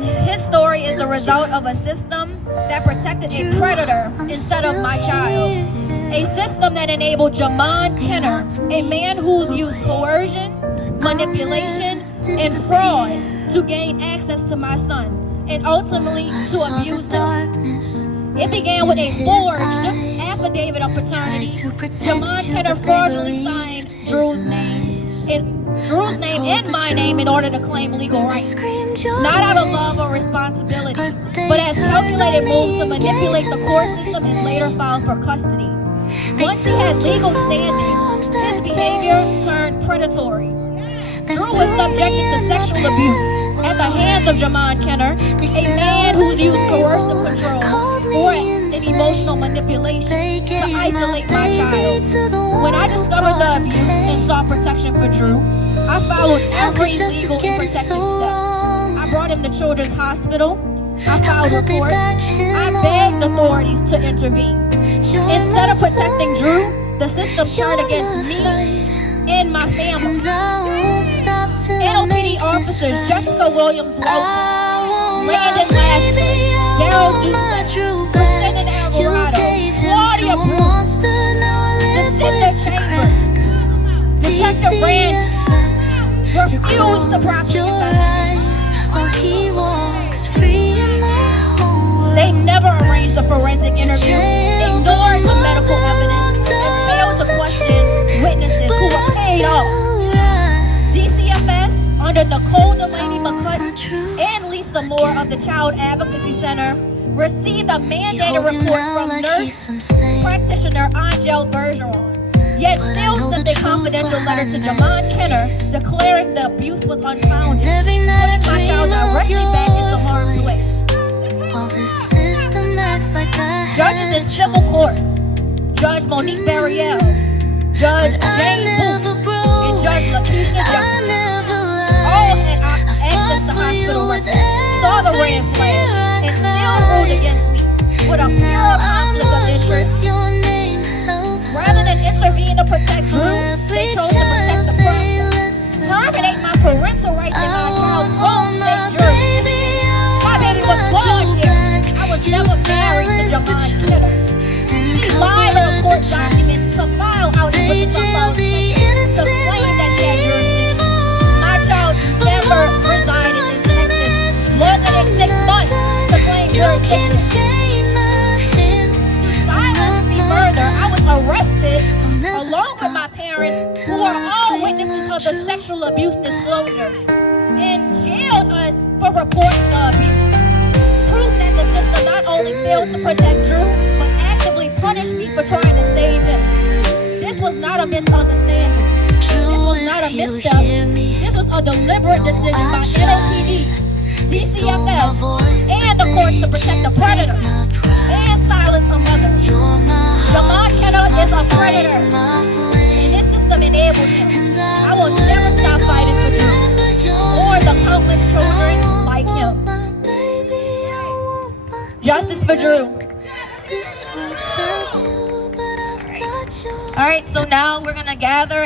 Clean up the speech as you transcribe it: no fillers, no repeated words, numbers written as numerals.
And his story is the result of a system that protected a predator instead of my child. A system that enabled Jamaan Kenner, a man who's used coercion, manipulation, and fraud to gain access to my son, and ultimately to abuse him. It began with a forged affidavit of paternity. Jamaan Kenner fraudulently signed Drew's name and my name in order to claim legal rights. Not out of love or responsibility, but as calculated move to manipulate the court system and later filed for custody. Once he had legal standing, his behavior turned predatory. Drew was subjected to sexual abuse at the hands of Jamaan Kenner, a man who's used coercive control, threats, and emotional manipulation to isolate my child. When I discovered the abuse and sought protection for Drew, I followed every legal and protective step. I brought him to Children's Hospital. I filed reports. I begged authorities to intervene. Instead of protecting Drew, the system turned against me and my family. NOPD officers Jessica Williams-Walton, Landon Lasper, Daryl Dusan, Christina Alvarado, Claudia Bruce, Jacinda Chambers, Detective Rand refused to prosecute them. They never arranged a forensic interview, ignored the medical evidence, and failed to question witnesses who were paid off. DCFS, under Nicole Delaney McCutcheon and Lisa Moore of the Child Advocacy Center, received a mandated report from nurse practitioner Angel Bergeron, yet still sent a confidential letter to Jamaan Kenner declaring the abuse was unfounded, putting my child directly back into harm's way. Judges in civil court, Judge Monique Barriel, Judge Jane Booth, and Judge Lakeisha Jefferson, all had access to hospital records, saw the red flag, and still ruled against me with a pure conflict of interest. Rather than intervene to protect Drew, they chose to protect the process, terminate my parental rights in my child's home state jurisdiction. My baby was born here. I was never married to Jamaan Kenner. He lied on court documents to file out with the to claim that he had jurisdiction. My child never resided in Texas longer than 6 months to claim jurisdiction. To silence me further, I was arrested along with my parents, who are all witnesses of the sexual abuse disclosures, and jailed us for reporting the abuse. Proof that the system not only failed to protect Drew, but actively punished me for trying to save him. This was not a misunderstanding. This was not a misstep. This was a deliberate decision by NOPD, DCFS, and the courts to protect the predator and silence a mother. Jamaan Kenner is a predator, and this system enabled him. I will never stop fighting for Drew or the countless children like him. Justice for Drew. All right, so now we're gonna gather